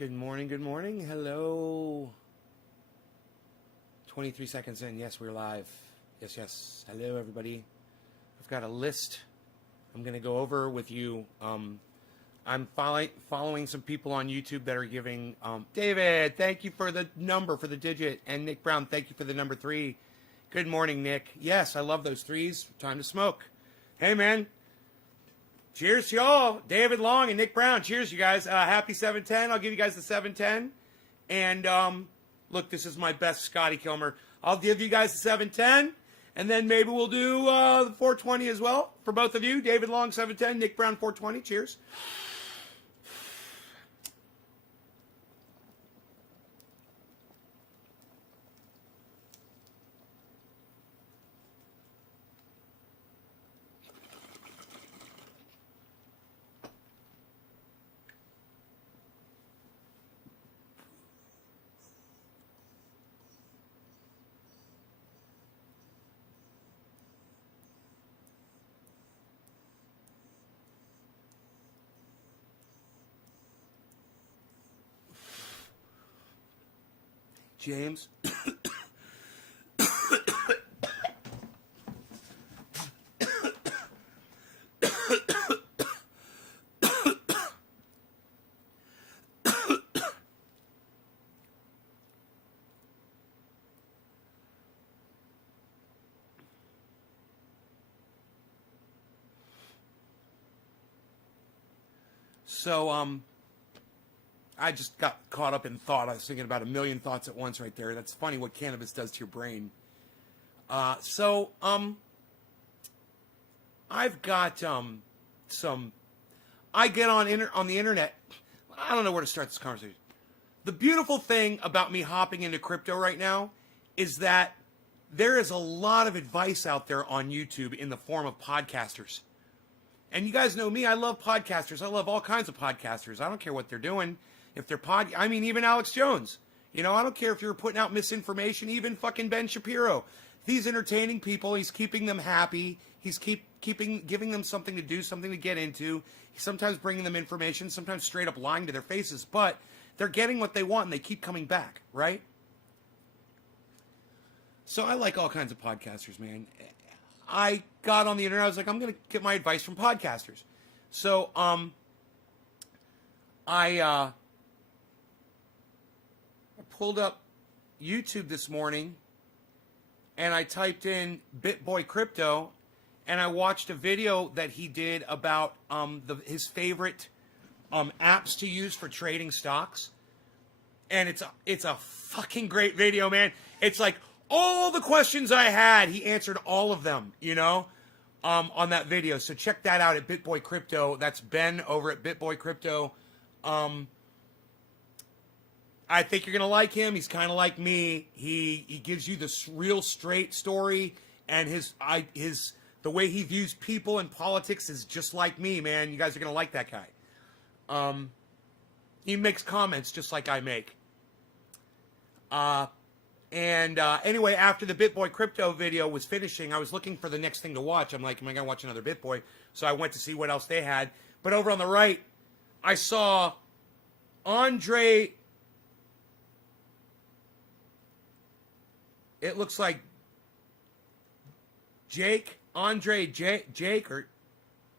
Good morning, good morning. Hello. 23 seconds in. Yes, we're live. Yes, yes. Hello, everybody. I've got a list I'm going to go over with you. I'm following some people on YouTube that are giving... David, thank you for the number, for the digit. And Nick Brown, thank you for the number 3. Good morning, Nick. Yes, I love those 3s. Time to smoke. Hey, man. Cheers to y'all. David Long and Nick Brown. Cheers, you guys. Happy 710. I'll give you guys the 710. And look, this is my best Scotty Kilmer. I'll give you guys the 710. And then maybe we'll do the 420 as well for both of you. David Long, 710. Nick Brown, 420. Cheers. James. So, I just got caught up in thought. I was thinking about a million thoughts at once right there. That's funny what cannabis does to your brain. I've got some... I get on the internet. I don't know where to start this conversation. The beautiful thing about me hopping into crypto right now is that there is a lot of advice out there on YouTube in the form of podcasters. And you guys know me, I love podcasters. I love all kinds of podcasters. I don't care what they're doing. If they're even Alex Jones. You know, I don't care if you're putting out misinformation, even fucking Ben Shapiro. He's entertaining people. He's keeping them happy. He's giving them something to do, something to get into. He's sometimes bringing them information, sometimes straight up lying to their faces. But they're getting what they want and they keep coming back, right? So I like all kinds of podcasters, man. I got on the internet. I was like, I'm going to get my advice from podcasters. So, I pulled up YouTube this morning and I typed in BitBoy Crypto and I watched a video that he did about his favorite apps to use for trading stocks. And it's a fucking great video, man. It's like all the questions I had, he answered all of them, you know, on that video. So check that out at BitBoy Crypto. That's Ben over at BitBoy Crypto. I think you're going to like him. He's kind of like me. He gives you this real straight story, and the way he views people and politics is just like me, man. You guys are going to like that guy. He makes comments just like I make. Anyway, after the BitBoy Crypto video was finishing, I was looking for the next thing to watch. I'm like, am I going to watch another BitBoy? So I went to see what else they had. But over on the right, I saw Andrei. It looks like Andrei Jake, or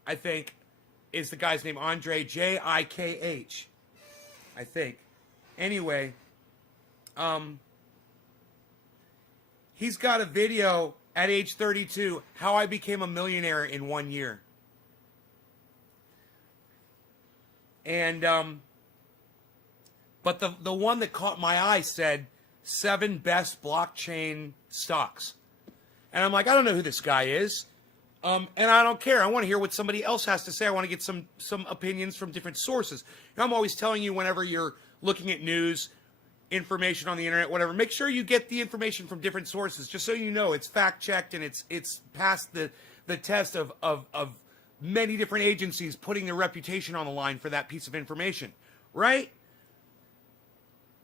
I think is the guy's name, Andrei, Jikh, I think. Anyway, he's got a video at age 32, how I became a millionaire in 1 year. And, but the one that caught my eye said, 7 best blockchain stocks. And I'm like, I don't know who this guy is. And I don't care. I want to hear what somebody else has to say. I want to get some opinions from different sources. And I'm always telling you, whenever you're looking at news, information on the internet, whatever, make sure you get the information from different sources, just so you know it's fact-checked and it's passed the test of many different agencies putting their reputation on the line for that piece of information, right?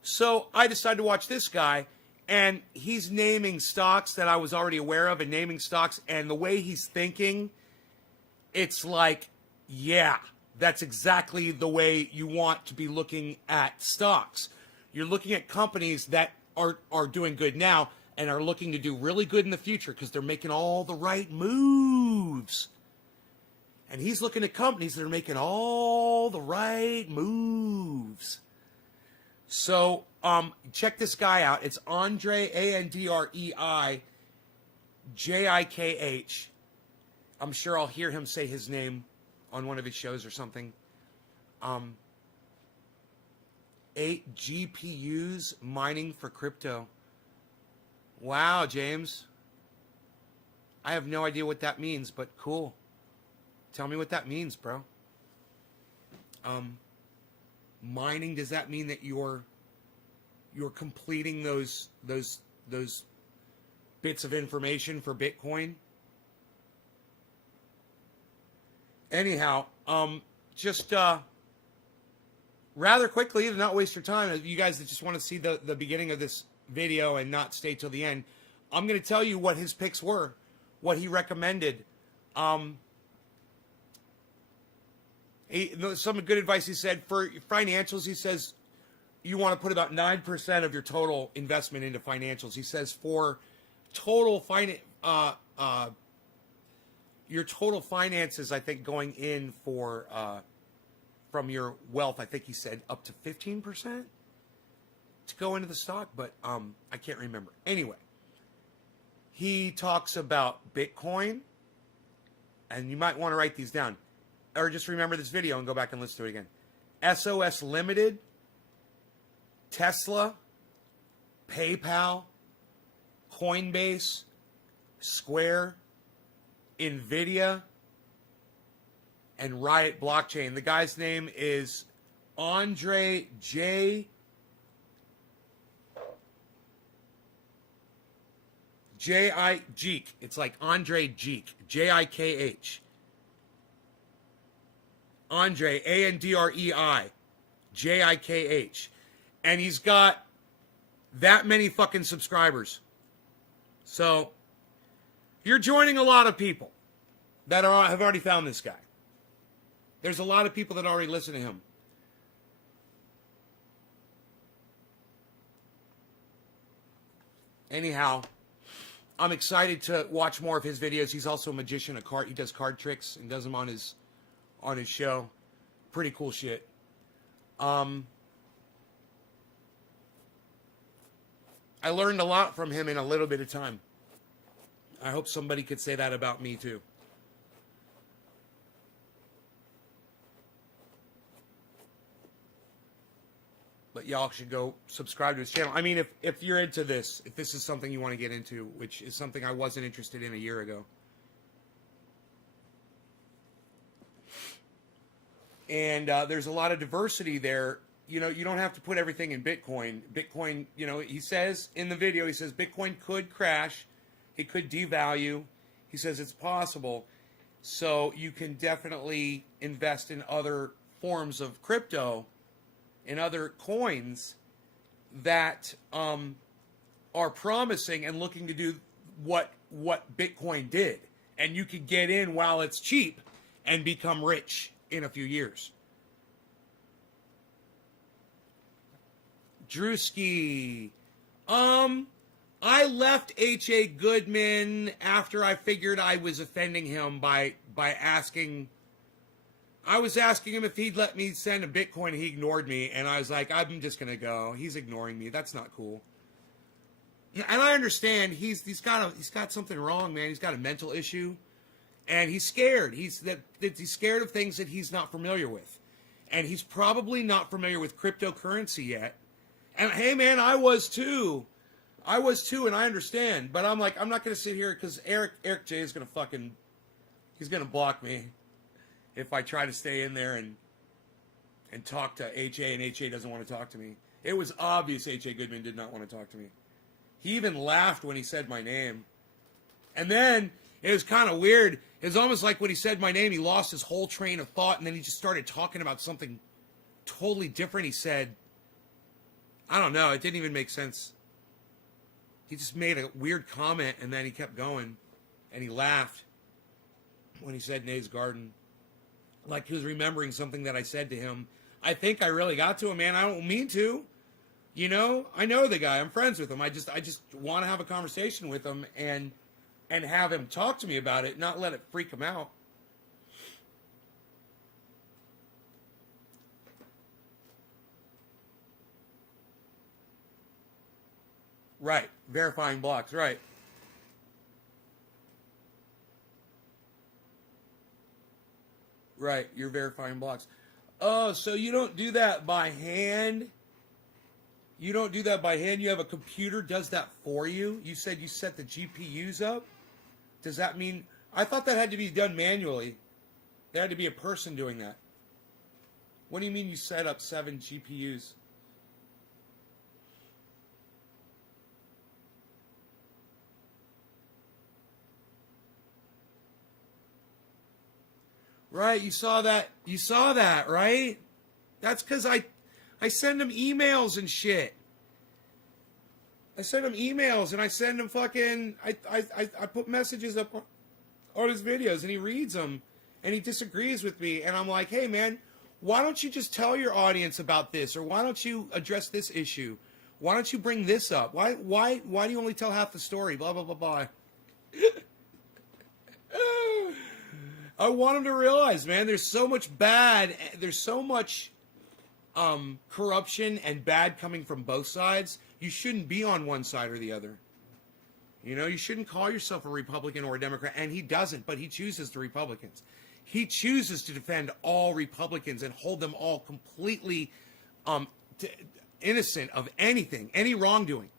So I decided to watch this guy, and he's naming stocks that I was already aware of and naming stocks, and the way he's thinking, it's like, yeah, that's exactly the way you want to be looking at stocks. You're looking at companies that are doing good now and are looking to do really good in the future because they're making all the right moves. And he's looking at companies that are making all the right moves. So check this guy out. It's Andrei, Andrei Jikh. I'm sure I'll hear him say his name on one of his shows or something. 8 GPUs mining for crypto. Wow, James. I have no idea what that means, but cool. Tell me what that means, bro. Mining, does that mean that you're completing those bits of information for Bitcoin? Anyhow, just rather quickly, to not waste your time, you guys that just want to see the beginning of this video and not stay till the end, I'm going to tell you what his picks were, what he recommended. Some good advice he said for financials. He says you want to put about 9% of your total investment into financials. He says for total your total finances, I think going in for from your wealth, I think he said up to 15% to go into the stock, but I can't remember. Anyway, he talks about Bitcoin, and you might want to write these down, or just remember this video and go back and listen to it again. SOS Limited, Tesla, PayPal, Coinbase, Square, NVIDIA, and Riot Blockchain. The guy's name is Andrei Jikh. It's like Andrei Jikh. Jikh. Andrei, Andrei Jikh. And he's got that many fucking subscribers. So you're joining a lot of people that have already found this guy. There's a lot of people that already listen to him. Anyhow, I'm excited to watch more of his videos. He's also a magician, he does card tricks and does them on his show. Pretty cool shit. I learned a lot from him in a little bit of time. I hope somebody could say that about me too. But y'all should go subscribe to his channel. I mean, if you're into this, if this is something you want to get into, which is something I wasn't interested in a year ago. And there's a lot of diversity there. You know, you don't have to put everything in Bitcoin. Bitcoin, you know, he says in the video, he says Bitcoin could crash. It could devalue. He says it's possible. So you can definitely invest in other forms of crypto, in other coins that are promising and looking to do what Bitcoin did. And you could get in while it's cheap and become rich in a few years. Drewski. I left H.A. Goodman after I figured I was offending him by asking. I was asking him if he'd let me send a Bitcoin, and he ignored me, and I was like, I'm just gonna go. He's ignoring me. That's not cool. And I understand he's got something wrong, man. He's got a mental issue, and he's scared. He's scared of things that he's not familiar with, and he's probably not familiar with cryptocurrency yet. And hey, man, I was too, and I understand. But I'm like, I'm not gonna sit here because Eric J is he's gonna block me if I try to stay in there and talk to H.A. and H.A. doesn't want to talk to me. It was obvious H.A. Goodman did not want to talk to me. He even laughed when he said my name. And then it was kind of weird. It was almost like when he said my name, he lost his whole train of thought, and then he just started talking about something totally different. He said, I don't know, it didn't even make sense. He just made a weird comment, and then he kept going, and he laughed when he said Nate's Garden. like he was remembering something that I said to him. I think I really got to him, man. I don't mean to. You know, I know the guy. I'm friends with him. I just want to have a conversation with him and have him talk to me about it, not let it freak him out. Right. Verifying blocks. Right. Right. You're verifying blocks. Oh, so you don't do that by hand? You don't do that by hand? You have a computer does that for you? You said you set the GPUs up? Does that mean... I thought that had to be done manually. There had to be a person doing that. What do you mean you set up 7 GPUs? Right, you saw that. You saw that, right? That's because I send him emails and shit. I send him emails and I send him fucking... I put messages up on his videos and he reads them and he disagrees with me. And I'm like, hey, man, why don't you just tell your audience about this? Or why don't you address this issue? Why don't you bring this up? Why do you only tell half the story? Blah, blah, blah, blah. I want him to realize, man, there's so much corruption and bad coming from both sides. You shouldn't be on one side or the other. You know, you shouldn't call yourself a Republican or a Democrat, and he doesn't, but he chooses the Republicans. He chooses to defend all Republicans and hold them all completely innocent of anything, any wrongdoing.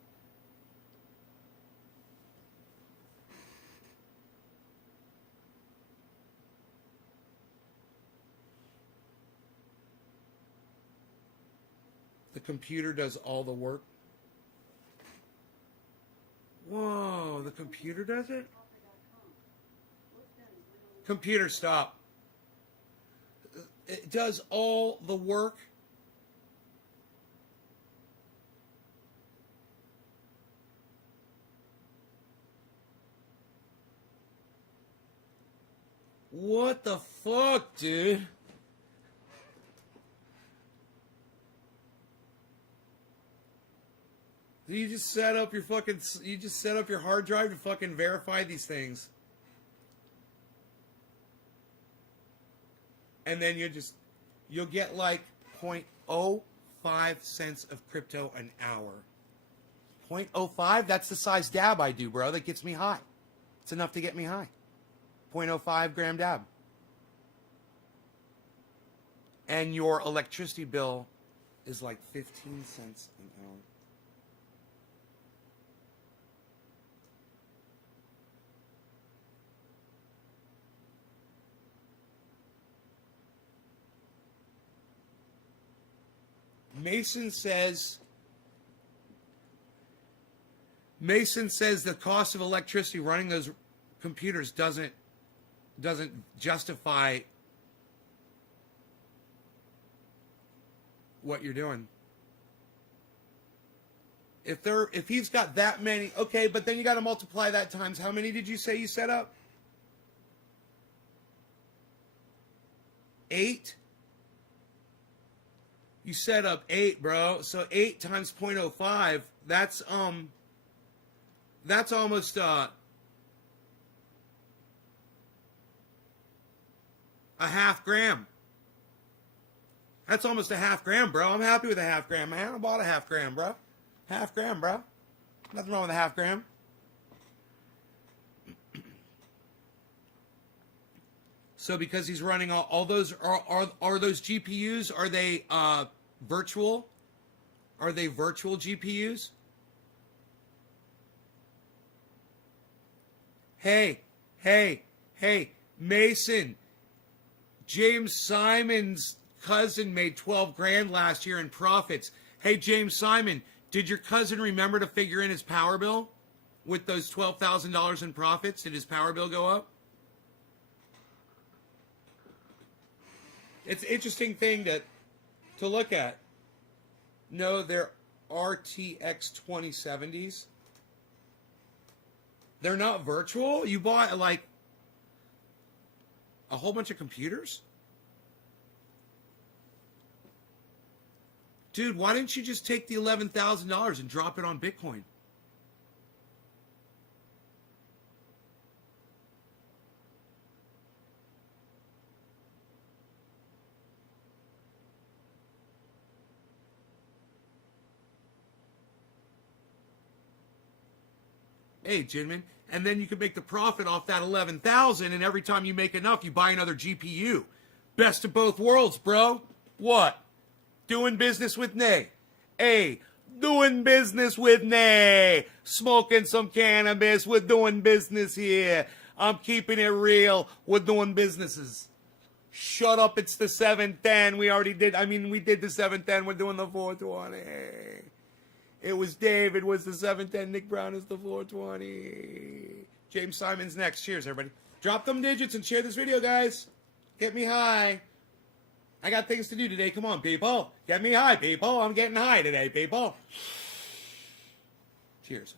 The computer does all the work. Whoa, the computer does it? Computer, stop. It does all the work. What the fuck, dude? You just set up your hard drive to fucking verify these things. And then you'll get like 0.05 cents of crypto an hour. 0.05? That's the size dab I do, bro. That gets me high. It's enough to get me high. 0.05 gram dab. And your electricity bill is like 15 cents an hour. Mason says the cost of electricity running those computers doesn't justify what you're doing. If he's got that many, okay, but then you got to multiply that times how many did you say you set up? 8? You set up 8, bro. So 8 times 0.05, that's almost a half gram. That's almost a half gram, bro. I'm happy with a half gram, man. I bought a half gram, bro. Half gram, bro. Nothing wrong with a half gram. So because he's running all those, are those GPUs, are they virtual? Are they virtual GPUs? Hey, Mason. James Simon's cousin made 12 grand last year in profits. Hey, James Simon, did your cousin remember to figure in his power bill with those $12,000 in profits? Did his power bill go up? It's an interesting thing to look at. No, they're RTX 2070s. They're not virtual. You bought like a whole bunch of computers? Dude, why didn't you just take the $11,000 and drop it on Bitcoin? Hey, Jinmin, and then you could make the profit off that 11,000, and every time you make enough, you buy another GPU. Best of both worlds, bro. What? Doing business with Nay. Hey, doing business with Nay. Smoking some cannabis. We're doing business here. I'm keeping it real. We're doing businesses. Shut up, it's the 710. We already did. We did the 710. We're doing the 420. It was Dave. It was the 710. Nick Brown is the 420. James Simon's next. Cheers, everybody. Drop them digits and share this video, guys. Get me high. I got things to do today. Come on, people. Get me high, people. I'm getting high today, people. Cheers.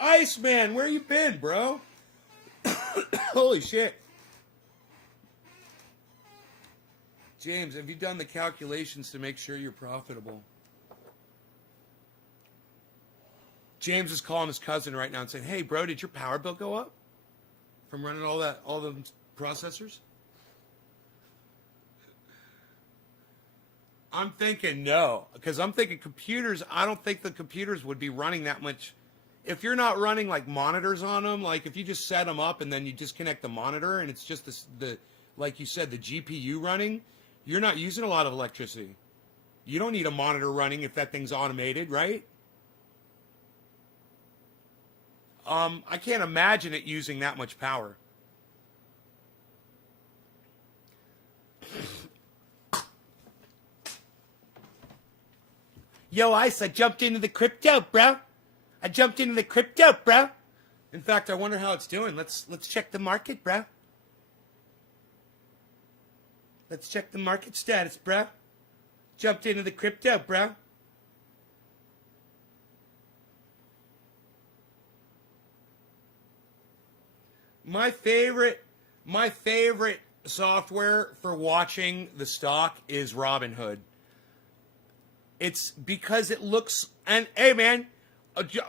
Iceman, where you been, bro? Holy shit. James, have you done the calculations to make sure you're profitable? James is calling his cousin right now and saying, hey, bro, did your power bill go up from running all the processors? I'm thinking no, because I'm thinking computers, I don't think the computers would be running that much. If you're not running like monitors on them, like if you just set them up and then you disconnect the monitor and it's just the like you said, the GPU running, you're not using a lot of electricity. You don't need a monitor running if that thing's automated, right? I can't imagine it using that much power. Yo, Ice, I jumped into the crypto, bro. In fact, I wonder how it's doing. Let's check the market, bro. Let's check the market status, bro. Jumped into the crypto, bro. My favorite software for watching the stock is Robinhood. It's because it looks, and hey man,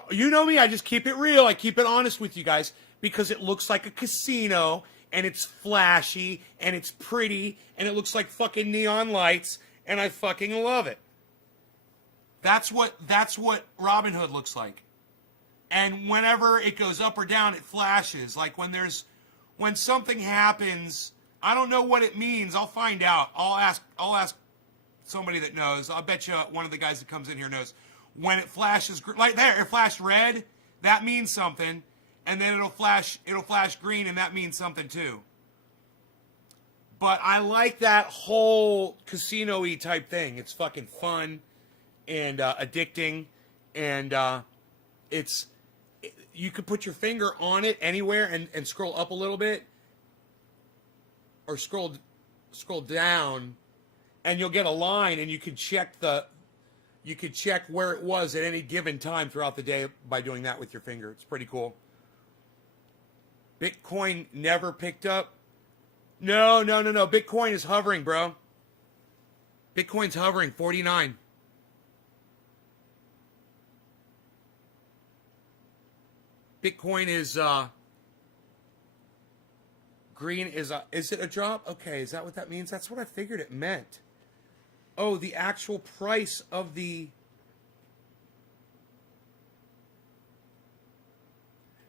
you know me, I just keep it real. I keep it honest with you guys because it looks like a casino and it's flashy and it's pretty and it looks like fucking neon lights and I fucking love it. That's what Robinhood looks like. And whenever it goes up or down, it flashes. Like when something happens, I don't know what it means. I'll find out. I'll ask somebody that knows. I'll bet you one of the guys that comes in here knows. When it flashes, like there, it flashed red, that means something. And then it'll flash green, and that means something too. But I like that whole casino-y type thing. It's fucking fun and addicting, and you could put your finger on it anywhere and scroll up a little bit, or scroll down, and you'll get a line, and you could check where it was at any given time throughout the day by doing that with your finger. It's pretty cool. Bitcoin never picked up. No. Bitcoin is hovering, bro. Bitcoin's hovering, 49. Bitcoin is green is it a drop? Okay, is that what that means? That's what I figured it meant. Oh, the actual price of the,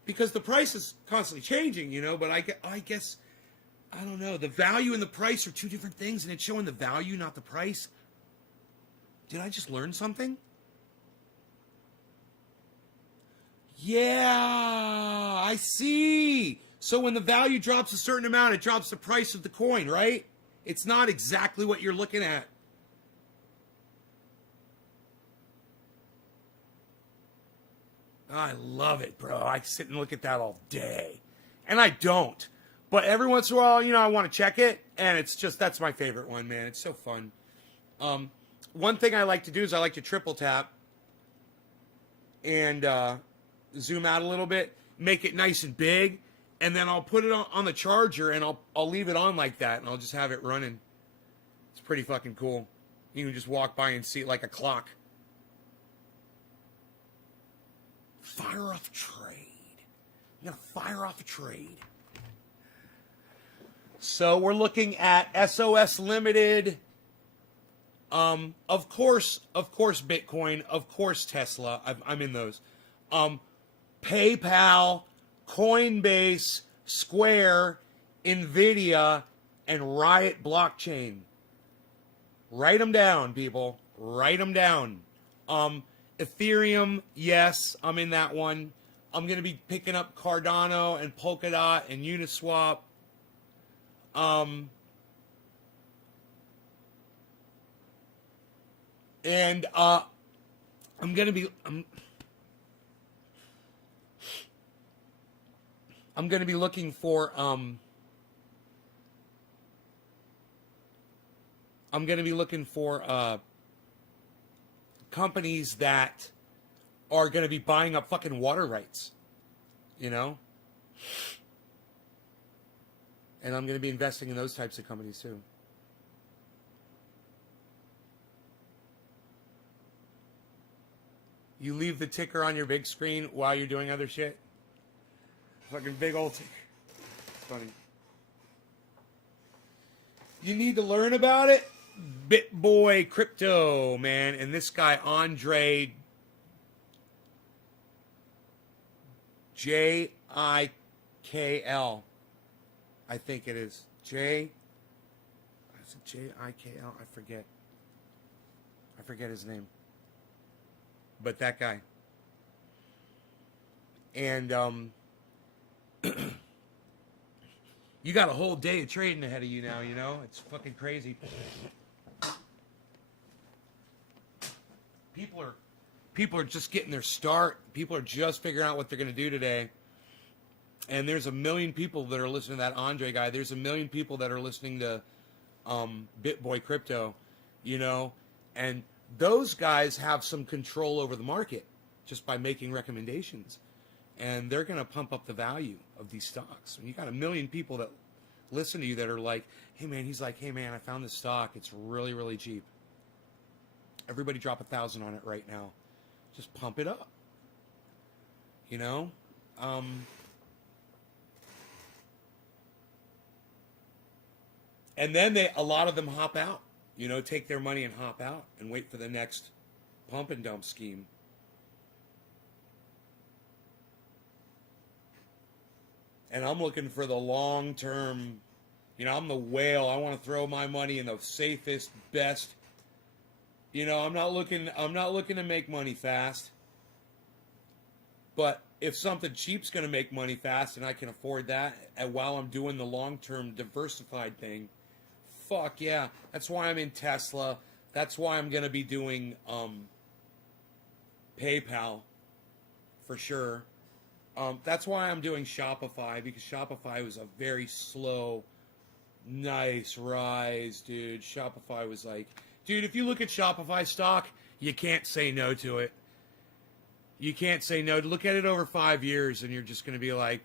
because the price is constantly changing, but I guess I don't know. The value and the price are two different things, and it's showing the value, not the price. Did I just learn something? Yeah, I see. So when the value drops a certain amount, it drops the price of the coin, right? It's not exactly what you're looking at. I love it, bro. I sit and look at that all day. And I don't. But every once in a while, I want to check it. And it's just, that's my favorite one, man. It's so fun. One thing I like to do is I like to triple tap and zoom out a little bit, make it nice and big, and then I'll put it on the charger and I'll leave it on like that and I'll just have it running. It's pretty fucking cool. You can just walk by and see it like a clock. Fire off trade. I'm going to fire off a trade. So we're looking at SOS Limited. Of course, Bitcoin. Of course, Tesla. I'm in those. PayPal, Coinbase, Square, Nvidia, and Riot Blockchain. Write them down, people. Write them down. Ethereum, yes, I'm in that one. I'm going to be picking up Cardano and Polkadot and Uniswap. And I'm going to be looking for companies that are going to be buying up fucking water rights, And I'm going to be investing in those types of companies too. You leave the ticker on your big screen while you're doing other shit. Fucking big old ticker. It's funny. You need to learn about it? BitBoy Crypto, man. And this guy, Andrei, Jikl, I think it is. Is it Jikl? I forget. I forget his name. But that guy. And you got a whole day of trading ahead of you now, It's fucking crazy. People are just getting their start. People are just figuring out what they're going to do today. And there's a million people that are listening to that Andrei guy. There's a million people that are listening to BitBoy Crypto, And those guys have some control over the market just by making recommendations. And they're going to pump up the value of these stocks. And you got a million people that listen to you that are like, hey, man, he's like, hey, man, I found this stock. It's really, really cheap. Everybody drop 1,000 on it right now. Just pump it up. And then a lot of them hop out. Take their money and hop out and wait for the next pump and dump scheme. And I'm looking for the long term. I'm the whale. I want to throw my money in the safest, best. I'm not looking to make money fast. But if something cheap's going to make money fast and I can afford that, and while I'm doing the long term diversified thing, fuck yeah. That's why I'm in Tesla. That's why I'm going to be doing PayPal for sure. That's why I'm doing Shopify, because Shopify was a very slow, nice rise, dude. Shopify was like, dude, if you look at Shopify stock, you can't say no to it. You can't say no. Look at it over 5 years, and you're just going to be like,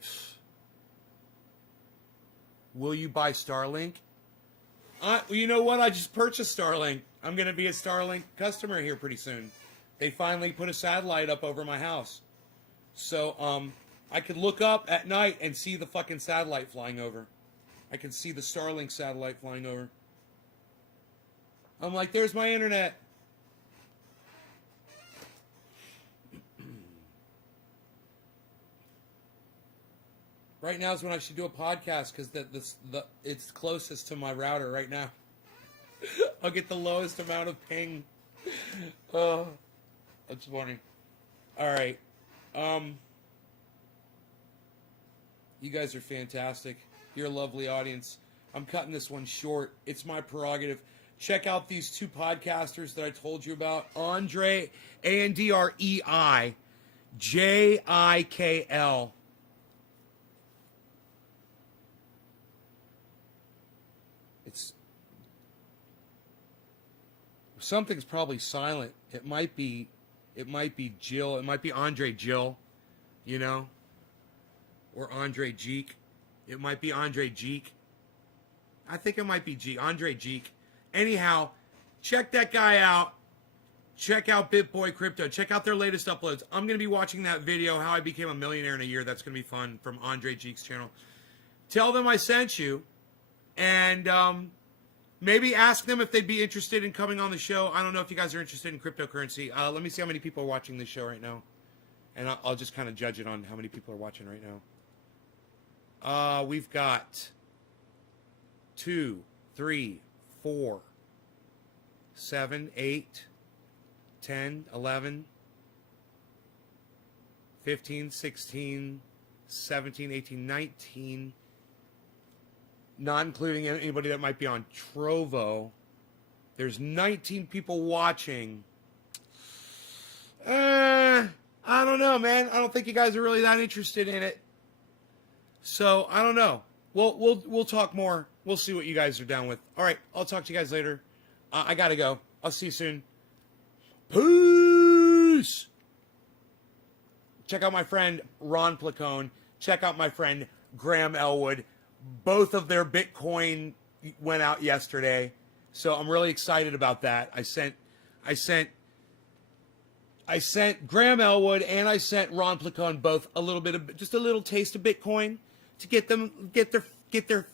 will you buy Starlink? You know what? I just purchased Starlink. I'm going to be a Starlink customer here pretty soon. They finally put a satellite up over my house. So I could look up at night and see the fucking satellite flying over. I can see the Starlink satellite flying over. I'm like, there's my internet. Right now is when I should do a podcast because it's closest to my router right now. I'll get the lowest amount of ping. Oh, that's funny. All right. You guys are fantastic. You're a lovely audience. I'm cutting this one short. It's my prerogative. Check out these two podcasters that I told you about. Andrei, Andrei Jikl. Something's probably silent. It might be Jill. It might be Andrei Jill, you know, or Andrei Jeek. It might be Andrei Jeek. I think it might be Andrei Jeek. Anyhow, check that guy out. Check out BitBoy Crypto. Check out their latest uploads. I'm going to be watching that video, How I Became a Millionaire in a Year. That's going to be fun, from Andrei Jeek's channel. Tell them I sent you, and maybe ask them if they'd be interested in coming on the show. I don't know if you guys are interested in cryptocurrency. Let me see how many people are watching this show right now. And I'll just kind of judge it on how many people are watching right now. We've got 2, 3, 4, 7, 8, 10, 11, 15, 16, 17, 18, 19... not including anybody that might be on Trovo. There's 19 people watching. I don't know, man. I don't think you guys are really that interested in it. So, I don't know. We'll talk more. We'll see what you guys are down with. All right, I'll talk to you guys later. I gotta go. I'll see you soon. Peace! Check out my friend Ron Placone. Check out my friend Graham Elwood. Both of their Bitcoin went out yesterday, so I'm really excited about that. I sent Graham Elwood and I sent Ron Placone both a little bit of, just a little taste of Bitcoin to get their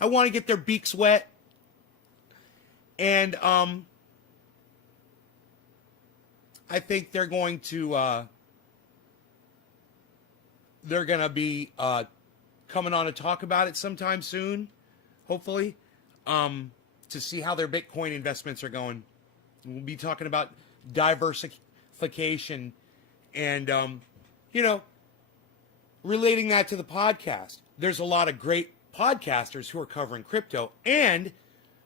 I want to get their beaks wet. And I think they're going to be coming on to talk about it sometime soon, hopefully, to see how their Bitcoin investments are going. We'll be talking about diversification and, relating that to the podcast. There's a lot of great podcasters who are covering crypto, and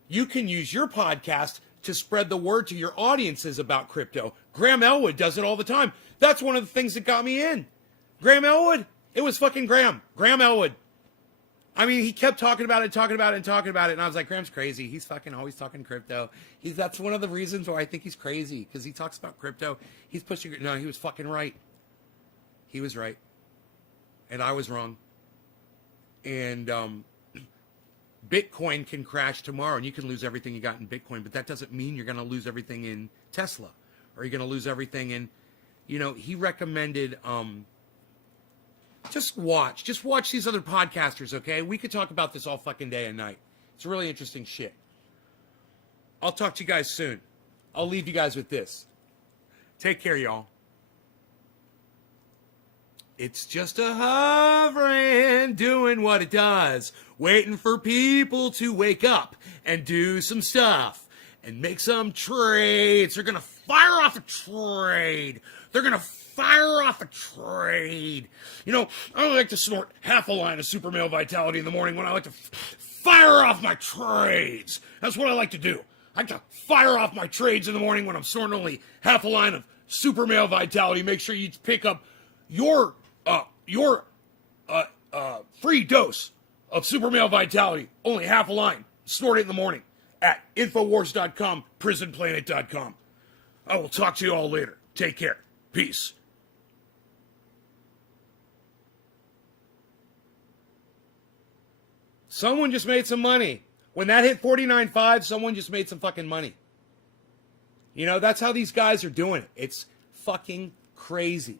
you can use your podcast to spread the word to your audiences about crypto. Graham Elwood does it all the time. That's one of the things that got me in. Graham Elwood. It was fucking Graham Elwood. I mean, he kept talking about it, and I was like, Graham's crazy. He's fucking always talking crypto. That's one of the reasons why I think he's crazy, because he talks about crypto. He's pushing it. No, he was fucking right. He was right. And I was wrong. And Bitcoin can crash tomorrow, and you can lose everything you got in Bitcoin, but that doesn't mean you're going to lose everything in Tesla, or you're going to lose everything in, he recommended... Just watch these other podcasters, okay? We could talk about this all fucking day and night. It's really interesting shit. I'll talk to you guys soon. I'll leave you guys with this. Take care, y'all. It's just a hovering, doing what it does, waiting for people to wake up and do some stuff and make some trades. They're going to fire off a trade. They're going to fire off a trade. I don't like to snort half a line of Super Male Vitality in the morning when I like to fire off my trades. That's what I like to do. I like to fire off my trades in the morning when I'm snorting only half a line of Super Male Vitality. Make sure you pick up your free dose of Super Male Vitality, only half a line. Snort it in the morning at Infowars.com, PrisonPlanet.com. I will talk to you all later. Take care. Peace. Someone just made some money. When that hit 49.5, someone just made some fucking money. That's how these guys are doing it. It's fucking crazy.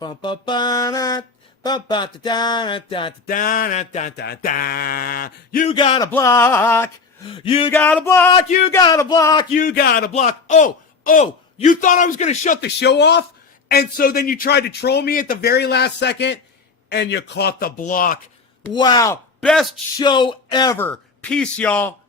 You gotta block. You gotta block. You gotta block. You gotta block. Oh, You thought I was going to shut the show off, and so then you tried to troll me at the very last second, and you caught the block. Wow, best show ever. Peace, y'all.